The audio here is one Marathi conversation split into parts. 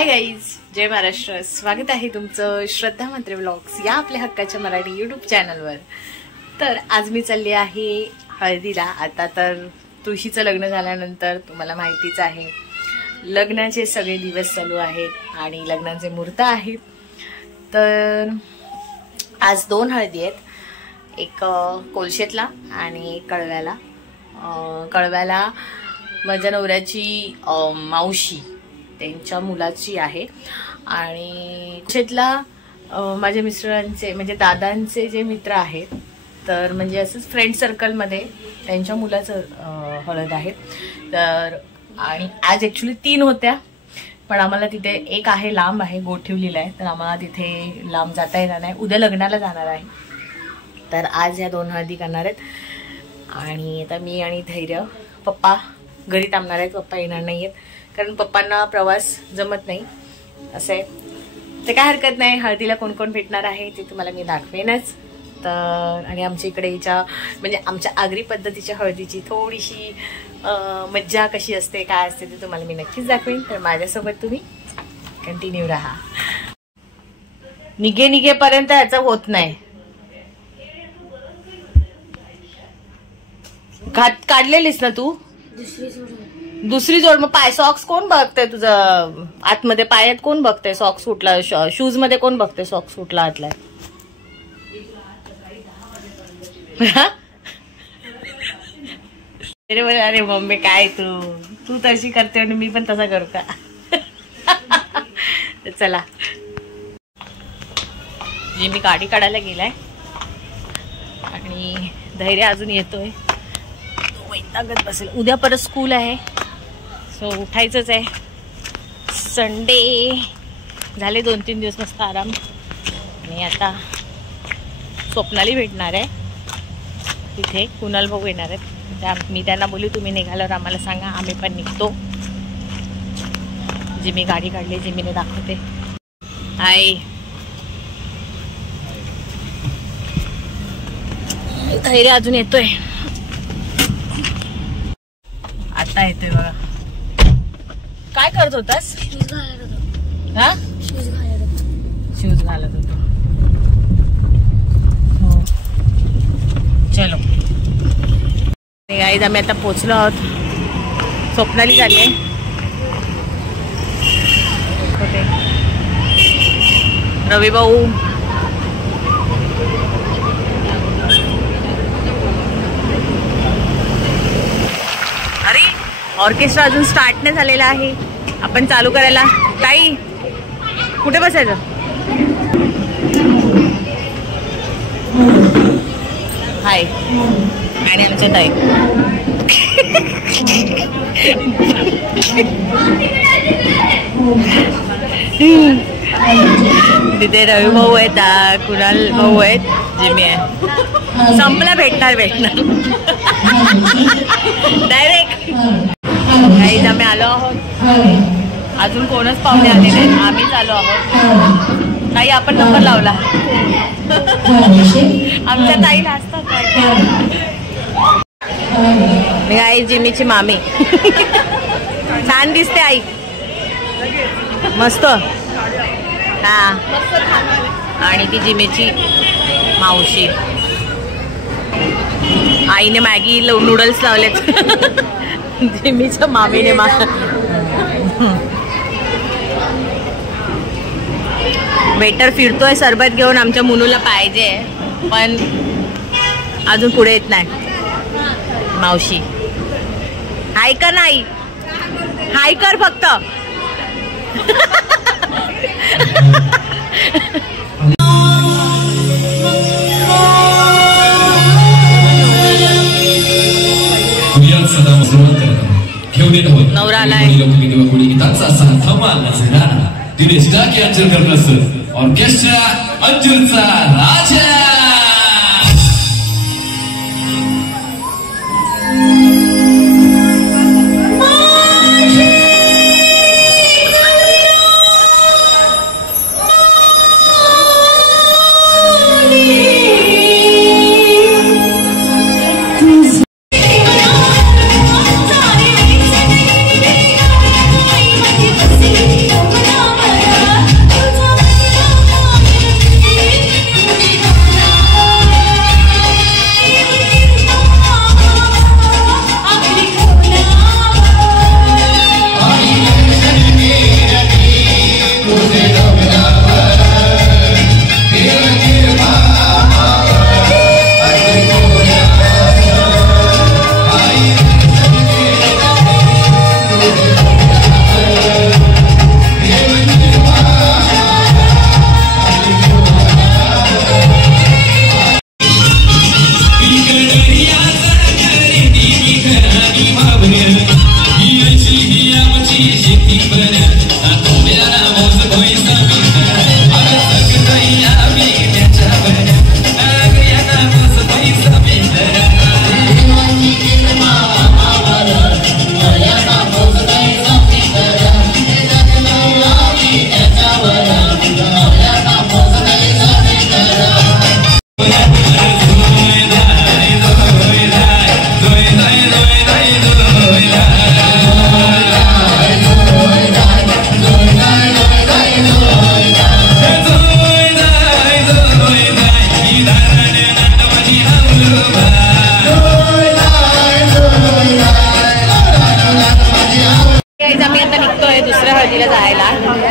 हाय गाईज, जय महाराष्ट्र. स्वागत आहे तुमचं श्रद्धा म्हात्रे व्लॉग्स या आपल्या हक्काच्या मराठी यूट्यूब चॅनलवर. तर आज मी चालली आहे हळदीला. आता तर तुळशीचं लग्न झाल्यानंतर तुम्हाला माहितीच आहे लग्नाचे सगळे दिवस चालू आहेत आणि लग्नाचे मुहूर्त आहेत. तर आज 2 हळदी आहेत, एक कोलशेतला आणि एक कळव्याला. कळव्याला माझ्या नवऱ्याची मावशी त्यांच्या मुलाची आहे आणि कोलशेतला माझ्या मिस्टरांचे म्हणजे दादांचे जे मित्र आहेत, तर म्हणजे असंच फ्रेंड सर्कलमध्ये त्यांच्या मुलाचं हळद आहे. तर आणि आज ॲक्च्युली 3 होत्या, पण आम्हाला तिथे एक आहे लांब आहे, गोठिवलीला आहे, तर आम्हाला तिथे लांब जाता येणार नाही. उद्या लग्नाला जाणार आहे, तर आज या 2 हळदी करणार आहेत. आणि आता मी आणि धैर्य, पप्पा घरी थांबणार आहेत. पप्पा येणार नाही आहेत कारण पप्पांना प्रवास जमत नाही असं आहे. ते काय हरकत नाही, हळदीला कोण कोण भेटणार आहे ते तुम्हाला मी दाखवेनच. तर आणि आमच्या इकडे हिच्या म्हणजे आमच्या आगरी पद्धतीच्या हळदीची थोडीशी मज्जा कशी असते काय असते ते तुम्हाला मी नक्कीच दाखवेन. तर माझ्यासोबत तुम्ही कंटिन्यू राहा. निघेपर्यंत याचं होत नाही. काढलेलीस ना तू दुसरी जोड. मग पाय सॉक्स कोण बघतंय तुझं आतमध्ये, पायात कोण बघतंय सॉक्स फुटला, शूज मध्ये कोण बघतंय सॉक्स फुटला आतलाय. अरे मम्मी काय तू तशी करते आणि मी पण तसा करू का. चला, जी मी गाडी काढायला गेलाय आणि धैर्य अजून येतोय, वैतागत बसेल. उद्या परत स्कूल आहे, सो उठायचंच आहे. संडे झाले 2-3 दिवस मस्त आराम. आणि आता स्वप्नाली भेटणार आहे तिथे, कुणाल भाऊ येणार आहेत. मी त्यांना बोलू तुम्ही निघाल्यावर आम्हाला सांगा, आम्ही पण निघतो. जी मी गाडी काढली जिमीने दाखवते. हाय, धैर्य अजून येतोय, आता येतोय बघा. काय करत होतास? हा, शूज घालत होतो. चलो गाईज, आम्ही आता पोचलो आहोत. स्वप्नाली झाली होते, रवी भाऊ, अरे ऑर्केस्ट्रा अजून स्टार्ट नाही झालेला आहे. आपण चालू करायला. ताई कुठे बसायचं? हाय, आणि आमच्या ताई तिथे रवी भाऊ आहेत, कुणाल भाऊ आहेत, जिमी आहे. संपला भेटणार डायरेक्ट. काहीच आम्ही आलो आहोत, अजून कोणच पाहुणे आले नाहीत, आम्हीच आलो आहोत. ताई आपण नंबर लावला. आमच्या ताईला असतात मी आई जिमीची मामी. छान दिसते आई, मस्त. हा, आणि ती जिमीची मावशी. आईने मॅगी नूडल्स लावलेत. जिमीच्या मामीने वेटर फिरतोय सरबत घेऊन, आमच्या मुनूला पाहिजे पण अजून पुढे येत नाही. मावशी हाय कर, नाही हाय कर फक्त. नवरा आलाय. दिनेश टाके अंजरकर ऑर्केस्ट्रा अंजुरचा राजा.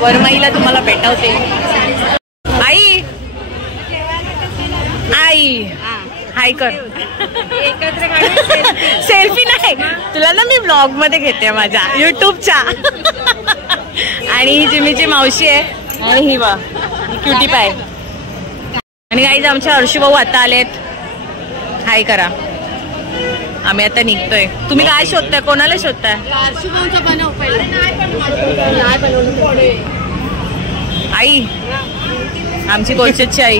वरमाईला तुम्हाला भेटवते. आई आई हाय कर. सेल्फी नाही तुला ना मी ब्लॉग मध्ये घेते माझ्या युट्यूबच्या. आणि ही जिमीची मावशी आहे आणि ही वा क्युटी पाय. आणि गाईज आमचे हर्षू भाऊ आता आलेत. हाय करा. आम्ही आता निघतोय. तुम्ही काय शोधताय? कोणाला शोधताय? आई आमची कोलशेतची आई.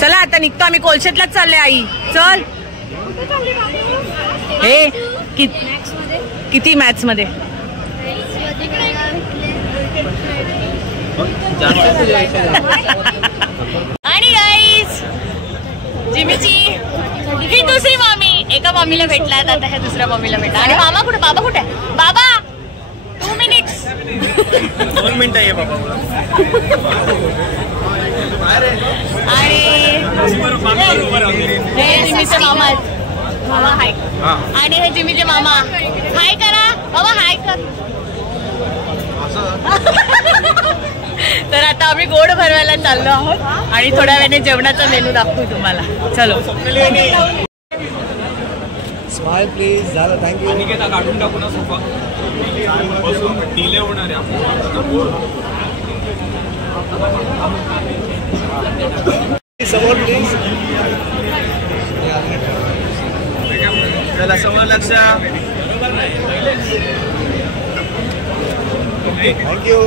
चला आता निघतो आम्ही. कोलशेतलाच चालले आई. चल. हे किती मॅथ्स मध्ये? आणि गाईज जिमीची ही दुसरी मामी. एका मामीला भेटलात आता ह्या दुसऱ्या मामीला भेटला. आणि मामा कुठे? बाबा कुठे? बाबा 2 मिनिट्स. 2 मिनिटं आहे बाबा. आणि हे जिमीचे मामा आहेत. मामा हाय. आणि हे जिमीचे मामा हाय करा. बाबा हाय कर. तर आता आम्ही गोड भरवायला चाललो आहोत आणि थोड्या वेळाने जेवणाचा मेनू दाखवू तुम्हाला. चलो. Smile please. झालं. थँक्यू. अनिकेता काढून टाकू ना सोफा. बसून डिले होणार आहे. समोर प्लीज. चला समोर लक्ष. थँक्यू.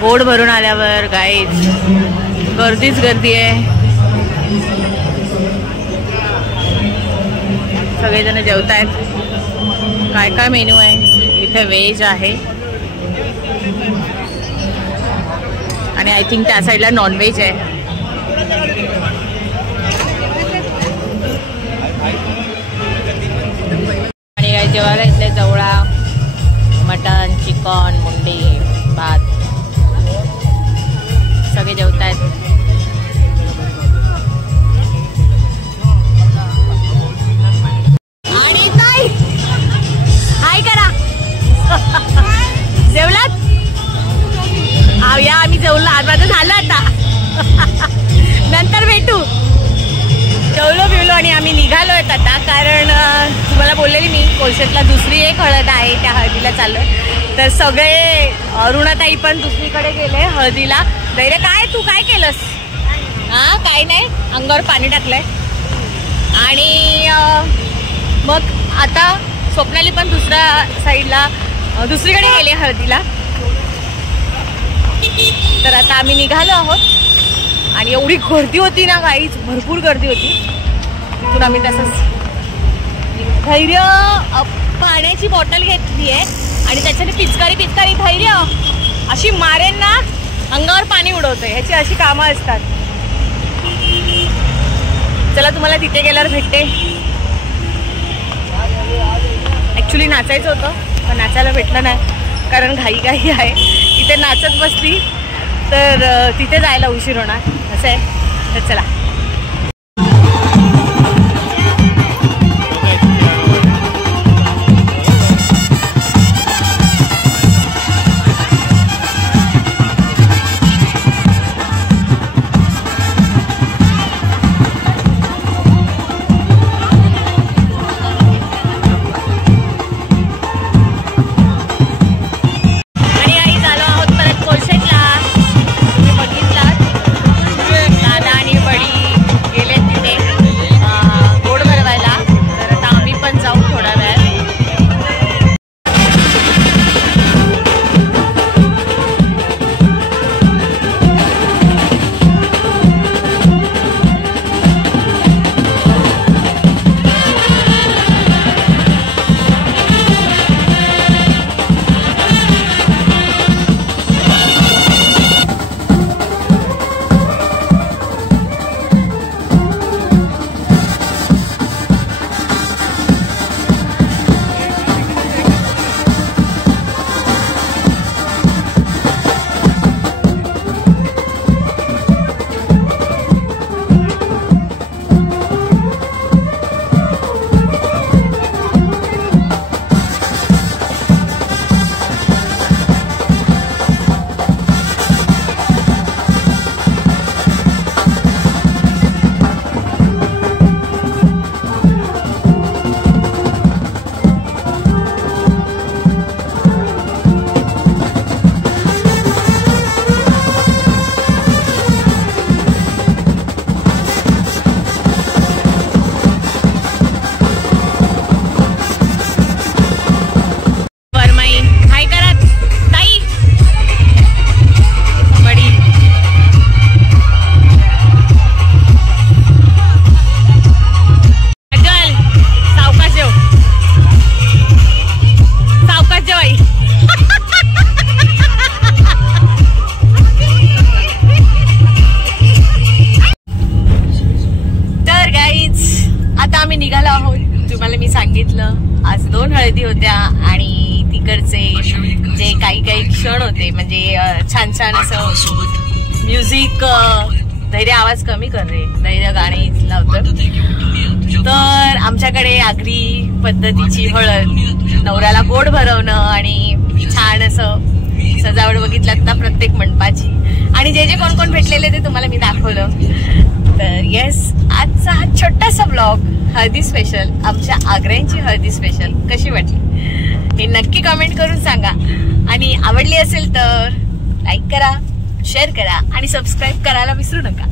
गोड भरून आल्यावर गाईज गर्दीच गर्दी आहे. सगळेजण जेवतायत. काय काय मेन्यू आहे इथे? व्हेज आहे आणि आय थिंक त्या साईडला नॉनव्हेज आहे. आणि काय जेवायला इथले जवळा, मटन, चिकन, मुंडी, भात सगळे जेवतायत. आणि ताई हाय करा. जेवलात? या आम्ही जेवलो. आज माझं झालं आता. नंतर भेटू. जेवलो बिवलो आणि आम्ही निघालोय आता. कारण तुम्हाला बोललेली मी कोलशेतला दुसरी एक हळद आहे. त्या हळदीला चाललोय. तर सगळे अरुणाताई पण दुसरीकडे गेले हळदीला. दैरे काय तू काय केलंस? हा काय नाही. अंगावर पाणी टाकलंय. आणि मग आता स्वप्नाली पण दुसऱ्या साईडला दुसरीकडे गेले हळदीला. तर आता आम्ही निघालो आहोत. आणि एवढी गर्दी होती ना गाईच. भरपूर गर्दी होती. तिथून आम्ही तसंच धैर्य पाण्याची बॉटल घेतली आहे आणि त्याच्याने पिचकारी धैर्य अशी मारेन ना अंगावर पाणी उडवते. ह्याची अशी कामं असतात. चला तुम्हाला तिथे गेल्यावर भेटते. ऍक्च्युली नाचायचं होतं पण नाचायला भेटलं नाही कारण घाई आहे. इथे नाचत बसली तर तिथे जायला उशीर होणार असं आहे. तर चला. दादा आणि बडी बघितलं आज 2 हळदी होत्या आणि तिकडचे जे काही क्षण होते म्हणजे छान छान असं म्युझिक. धैर्य आवाज कमी कर रे, धैर्य गाणे लावतं. तर आमच्याकडे आगरी पद्धतीची हळद, नवऱ्याला गोड भरवणं आणि छान असं सजावट बघितलं ना प्रत्येक मंडपाची. आणि जे जे कोण कोण भेटलेले ते तुम्हाला मी दाखवलं. तर येस, आजचा हा छोटासा ब्लॉग हळदी स्पेशल, आमच्या आग्र्यांची हळदी स्पेशल कशी वाटली हे नक्की कमेंट करून सांगा. आणि आवडली असेल तर लाईक करा, शेअर करा आणि सबस्क्राईब करायला विसरू नका.